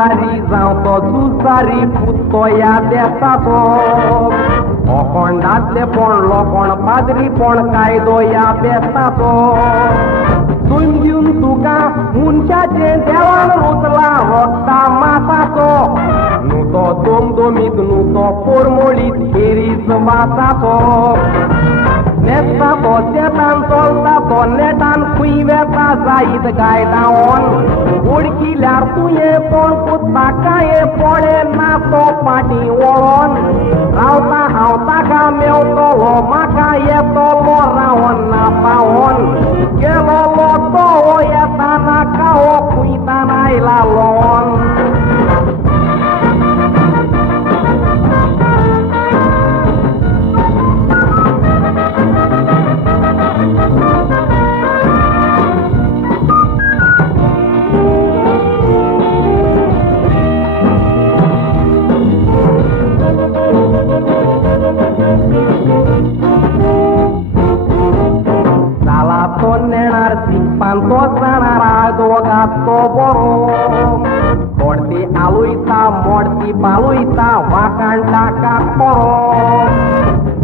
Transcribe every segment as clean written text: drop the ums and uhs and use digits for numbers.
बाजारी जावं तो जुजारी पुत्तो या देसाचो अखंडातले लोकोण पाद्री कायदो या बेसाचो सून दिवन तुका मनशाचे देवान रुचला रोखता मासाचो न्हू तो दोमदोमीत न्हू तो पोरमोळीत खेरीच मासाचो नेस्ता तो शेतान चलता तो नेटान खूंय वेता जायत गायदावन उडकिल्यार तुयें कोण कुत्ता कांय पोळे ना तो पाटी वळोन रावता हांव ताका मेवतलो म्हाका येतलो रावन ना पावन गेलोलो तो येता नाका हो खुंयतान आयला लोन तो जाणार दोगात तो बरो मोडती आलुयता मोडती पालुयता वाकाण टाका परो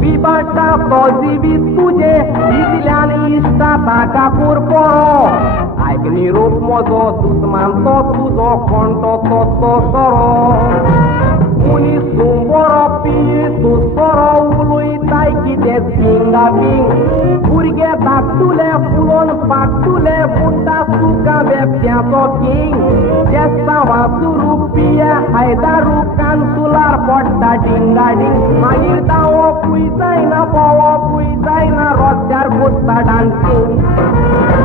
बिबाटा तो जिवीत तुजे इतल्यान इश्टा ताका पुरपरो आयक निरोप म्हजो दुस्मान तो तुजो कोणतो तो सरो मुनीस तूं बरो पी तूं सोरो उलयताय कितें पिंगा पिंग भुरगे धाकटुले फुलोन पाकटुले बुड्डा तुका वेपत्याचो किंग जेस्ता वासुरू पिये हायदारू कांसुलार पडटा डिंगा डिंग मागीर धांवोपूय जायना भोंवोपूय जायना रस्त्यार बुडटा डान्सिंग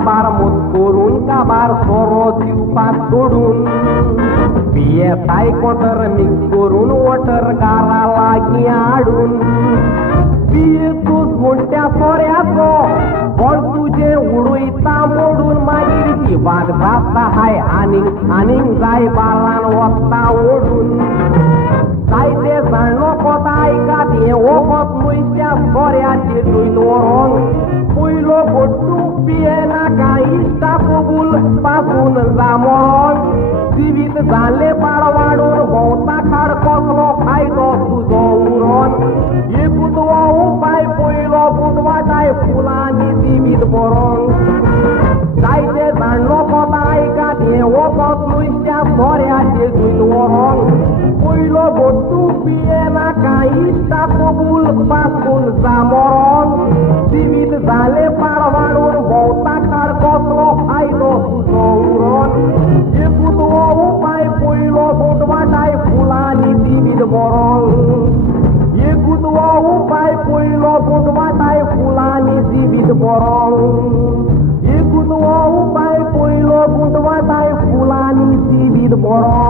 काबार मुत करून काबार सोरो दिवपाक सोडून पियेताय कोटर मिक्स करून वॉटर गारा लागीं हाडून पिये तूं मोठ्या सोऱ्याचो बळ तुजें उडयता मोडून मागीर जिवाक जाता हाय आनीक जाय बालान वचता ओडून जायते जाण नकत आयकात हें वखद नुयत्या सोऱ्याचेर न्हून व्हरोन पयलो गोट्टू पियेना कांय इश्टा कबूल पासून जामोन जिवीत जालें पाड वाडून भोंवता खाड कसलो फायदो तुजो उरोन एकूच हो उपाय पयलो बुडवाटाय फुलांनी जिवीत बरोन जायते जाण नकत आयकात हें वखद नुयत्या सोऱ्याचेर न्हून व्हरोन पयलो गोट्टू पियेना कांय इश्टा कबूल पासून जामोन जिवीत जालें पाड वाडून भोंवता खाड कसलो फायदो तुजो उरोन एकूच हो उपाय पयलो बुडवाटाय फुलांनी जिवीत बरोन एकूच हो उपाय पयलो बुडवाटाय फुलांनी जिवीत बरोन एकूच हो उपाय पयलो बुडवाटाय फुलांनी जिवीत बरोन